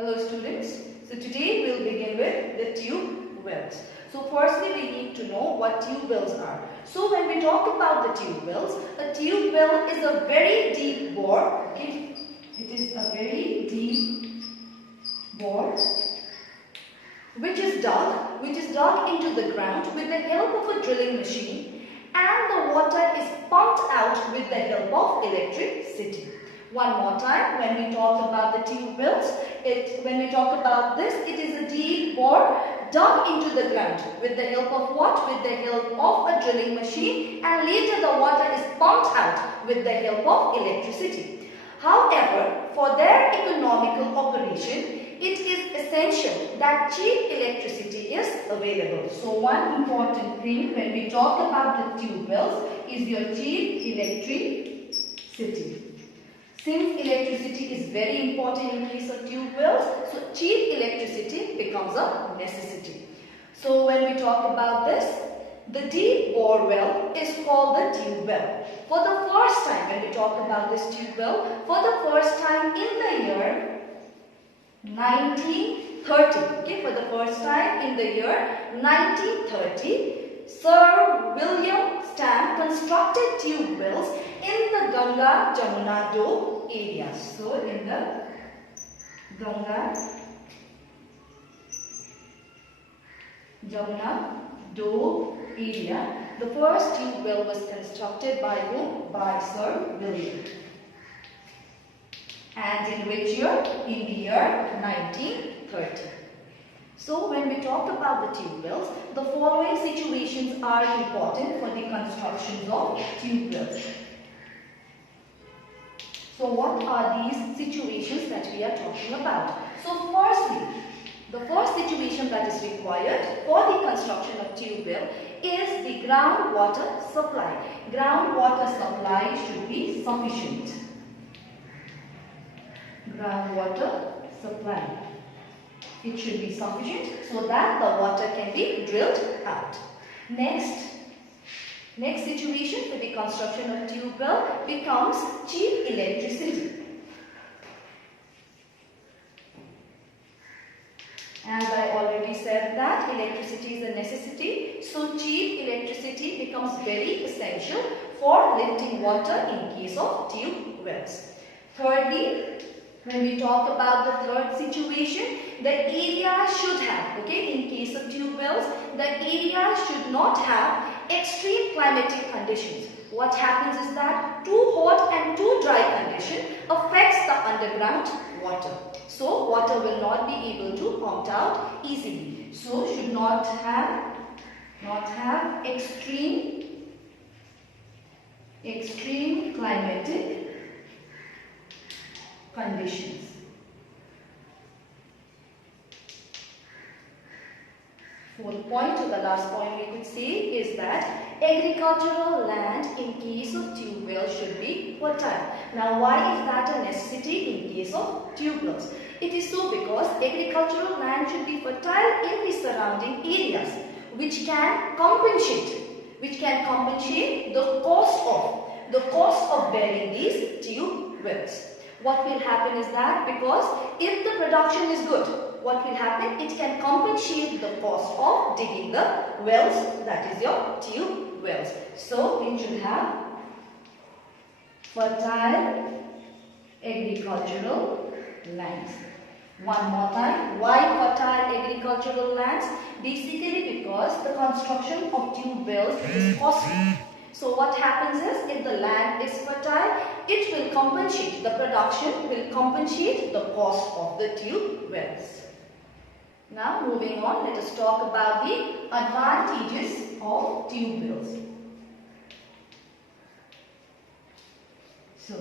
Hello students. So today we'll begin with the tube wells. So firstly we need to know what tube wells are. So when we talk about the tube wells, a tube well is a very deep bore. Okay? It is a very deep bore which is dug into the ground with the help of a drilling machine, and the water is pumped out with the help of electricity. One more time, when we talk about the tube wells, when we talk about this, it is a deep bore dug into the ground with the help of what? With the help of a drilling machine, and later the water is pumped out with the help of electricity. However, for their economical operation, it is essential that cheap electricity is available. So one important thing when we talk about the tube wells is your cheap electricity. Since electricity is very important in case of tube wells, so cheap electricity becomes a necessity. So when we talk about this, the deep bore well is called the tube well. For the first time when we talk about this tube well, for the first time in the year 1930, okay, for the first time in the year 1930, Sir William Stamp constructed tube wells in the Ganga Jamuna Do areas. So in the Ganga Jamuna Do area, the first tube well was constructed by whom? By Sir William. And in which year? In the year 1930. So when we talk about the tube wells, the following situations are important for the construction of tube wells. So what are these situations that we are talking about? So firstly, the first situation that is required for the construction of tube well is the groundwater supply. Groundwater supply should be sufficient. Groundwater supply. It should be sufficient so that the water can be drilled out. Next situation for the construction of tube well becomes cheap electricity. As I already said that electricity is a necessity, so cheap electricity becomes very essential for lifting water in case of tube wells. Thirdly, when we talk about the third situation, the area should have, okay, in case of tube wells, the area should not have extreme climatic conditions. What happens is that too hot and too dry condition affects the underground water. So water will not be able to pump out easily. So should not have extreme climatic conditions. Fourth point, or the last point we could say, is that agricultural land in case of tube wells should be fertile. Now why is that a necessity in case of tube wells? It is so because agricultural land should be fertile in the surrounding areas, which can compensate the cost of burying these tube wells. What will happen is that because if the production is good, what will happen? It can compensate the cost of digging the wells, that is your tube wells. So it should have fertile agricultural lands. One more time, why fertile agricultural lands? Basically because the construction of tube wells is costly. So what happens is, if the land is fertile, it will compensate, the production will compensate the cost of the tube wells. Now moving on, let us talk about the advantages of tube wells. So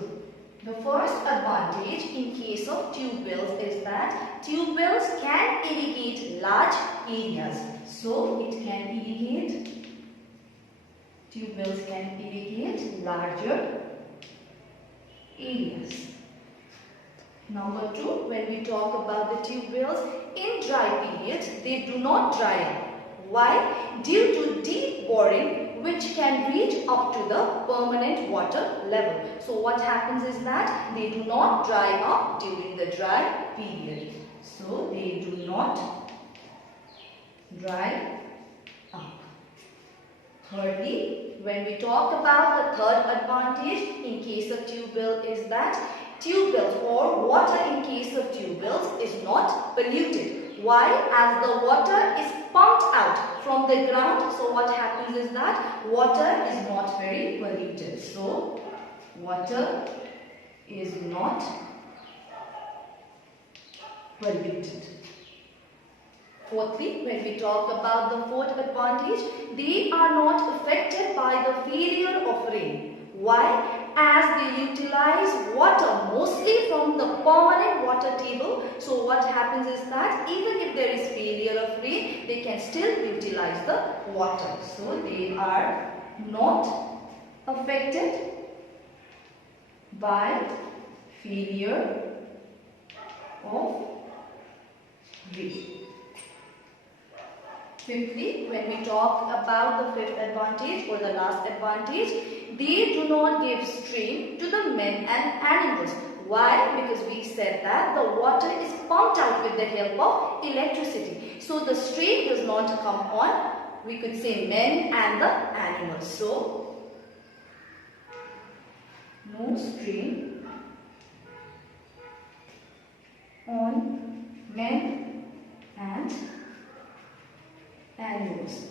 the first advantage in case of tube wells is that tube wells can irrigate large areas. So it can irrigate, tube wells can irrigate larger areas. Number two, when we talk about the tube wells, in dry periods, they do not dry up. Why? Due to deep boring, which can reach up to the permanent water level. So what happens is that they do not dry up during the dry period. So they do not dry up. Thirdly, when we talk about the third advantage in case of tube well is that tube wells or water in case of tube wells is not polluted. Why? As the water is pumped out from the ground, so what happens is that water is not very polluted. So water is not polluted. Fourthly, when we talk about the fourth advantage, they are not affected by the failure of rain. Why? As they utilize water mostly from the permanent water table. So what happens is that even if there is failure of rain, they can still utilize the water. So they are not affected by failure of rain. Fifthly, when we talk about the fifth advantage or the last advantage, they do not give strain to the men and animals. Why? Because we said that the water is pumped out with the help of electricity. So the strain does not come on, we could say, men and the animals. So no strain on men and animals.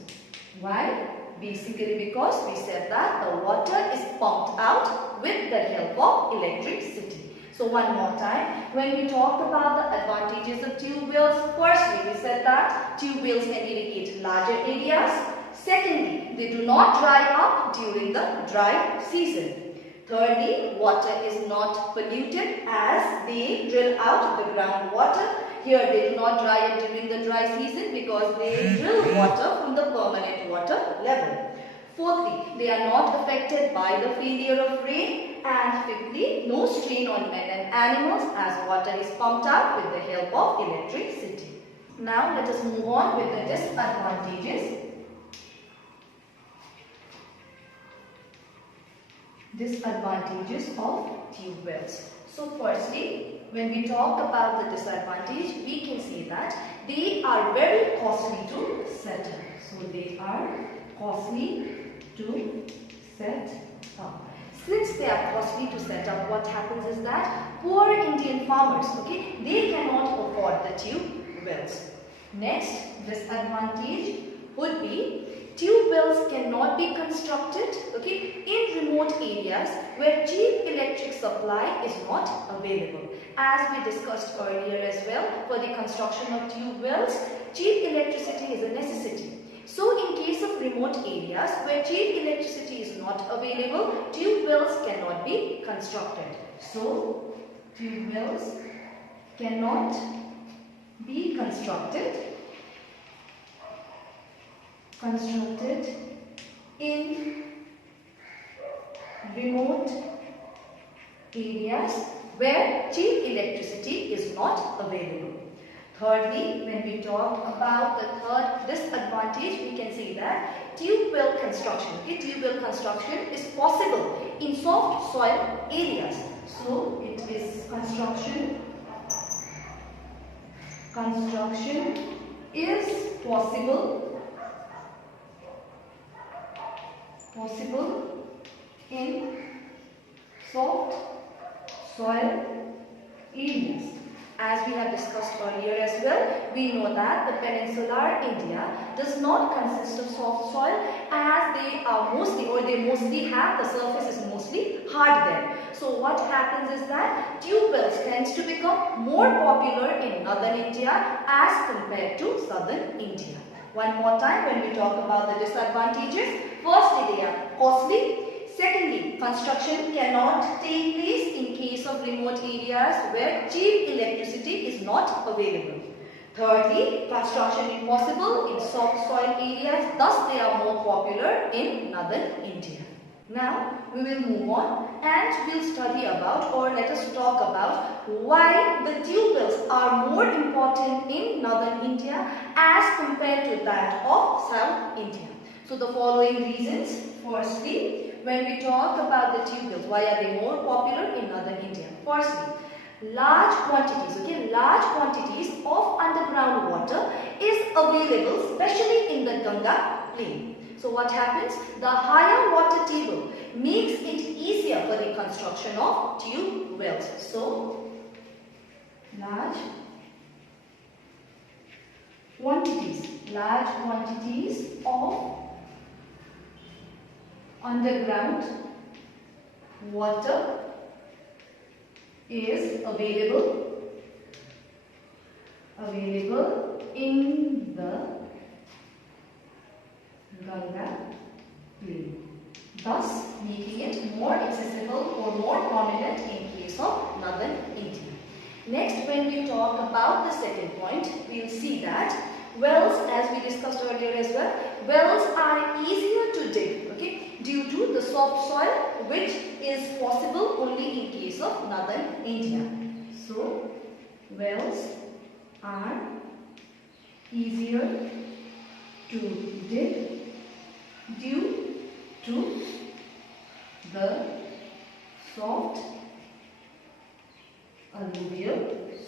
Why? Basically because we said that the water is pumped out with the help of electricity. So one more time, when we talk about the advantages of tube wells, firstly we said that tube wells can irrigate larger areas. Secondly, they do not dry up during the dry season. Thirdly, water is not polluted as they drill out the groundwater. Here they do not dry up during the dry season because they drill water from the permanent water level. Fourthly, they are not affected by the failure of rain. And fifthly, no strain on men and animals as water is pumped out with the help of electricity. Now let us move on with the disadvantages. Disadvantages of tube wells. So firstly, when we talk about the disadvantage, we can say that they are very costly to set up. So they are costly to set up. Since they are costly to set up, what happens is that poor Indian farmers, they cannot afford the tube wells. Next disadvantage would be tube wells cannot be constructed in remote areas where cheap electric supply is not available. As we discussed earlier as well, for the construction of tube wells, cheap electricity is a necessity. So in case of remote areas where cheap electricity is not available, tube wells cannot be constructed. So tube wells cannot be constructed in remote areas where cheap electricity is not available. Thirdly, when we talk about the third disadvantage, we can say that tube well construction, tube well construction is possible in soft soil areas. So it is construction is possible in soft soil areas. As we have discussed earlier as well, we know that the peninsular India does not consist of soft soil as they mostly have, the surface is mostly hard there. So what happens is that tube wells tends to become more popular in northern India as compared to southern India. One more time when we talk about the disadvantages. Firstly, they are costly. Secondly, construction cannot take place in case of remote areas where cheap electricity is not available. Thirdly, construction is possible in soft soil areas, thus they are more popular in northern India. Now, we will move on and we will study about, or let us talk about, why the tube wells are more important in northern India as compared to that of south India. So, the following reasons. Firstly, when we talk about the tube wells, why are they more popular in northern India? Firstly, large quantities water is available especially in the Ganga plain. So what happens? The higher water table makes it easier for the construction of tube wells. So large quantities of underground water is available in the Ganga plain, thus making it more accessible or more prominent in case of northern India. Next, when we talk about the second point, we will see that wells, as we discussed earlier as well, wells are easier to dig, okay, due to the soft soil which is possible only in case of northern India. So, wells are easier to dig due to the soft alluvial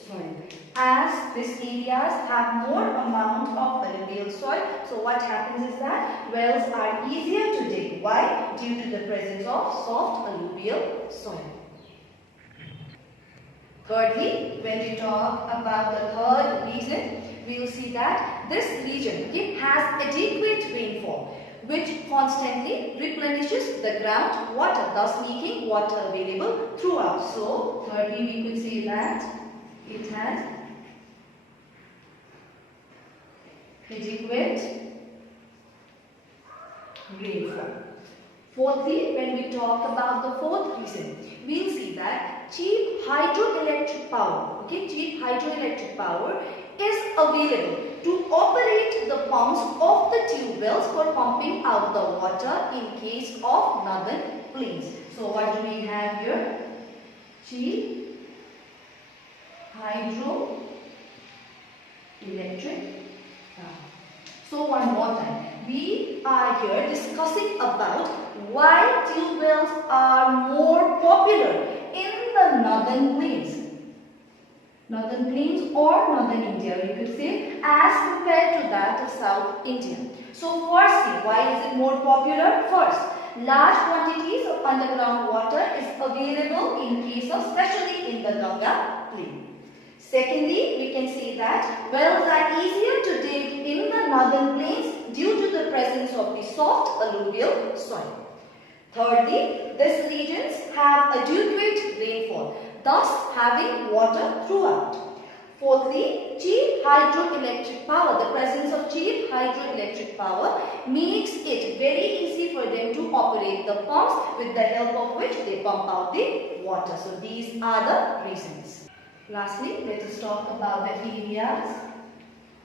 soil. As these areas have more amount of alluvial soil, so what happens is that wells are easier to dig. Why? Due to the presence of soft alluvial soil. Thirdly, when we talk about the third reason, we will see that this region has adequate rainfall which constantly replenishes the ground water, thus making water available throughout. So, thirdly, we could say that it has adequate rainfall. Fourthly, when we talk about the fourth reason, we will see that cheap hydroelectric power, cheap hydroelectric power is available to operate the pumps of the tube wells for pumping out the water in case of northern plains. So what do we have here? Cheap hydroelectric power. So one more time, we are here discussing about why tube wells are more popular in the northern plains. Northern plains or northern India, we could say, as compared to that of South India. So firstly, why is it more popular? First, large quantities of underground water is available in case of, especially in the Ganga plain. Secondly, we can say that wells are easier to dig in the northern plains due to the presence of the soft alluvial soil. Thirdly, these regions have adequate rainfall, thus having water throughout. Fourthly, cheap hydroelectric power. The presence of cheap hydroelectric power makes it very easy for them to operate the pumps with the help of which they pump out the water. So these are the reasons. Lastly, let us talk about the areas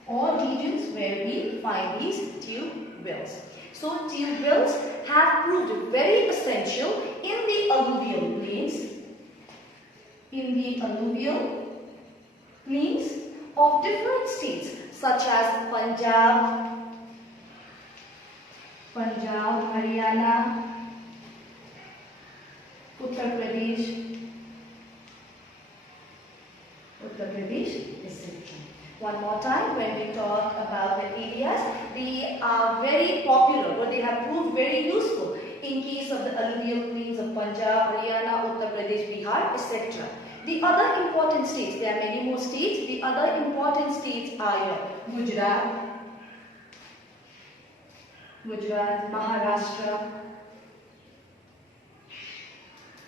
or regions where we find these tube wells. So tube wells have proved very essential in the alluvial plains. Of different states such as Punjab, Haryana, Uttar Pradesh, etc. One more time, when we talk about the areas, they are very popular or they have proved very useful in case of the alluvial plains of Punjab, Haryana, Uttar Pradesh, Bihar, etc. The other important states, there are many more states, the other important states are Gujarat, Maharashtra.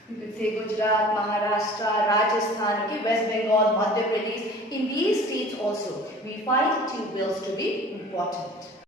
You could say Gujarat, Maharashtra, Rajasthan, West Bengal, Madhya Pradesh. In these states also, we find tube wells to be important.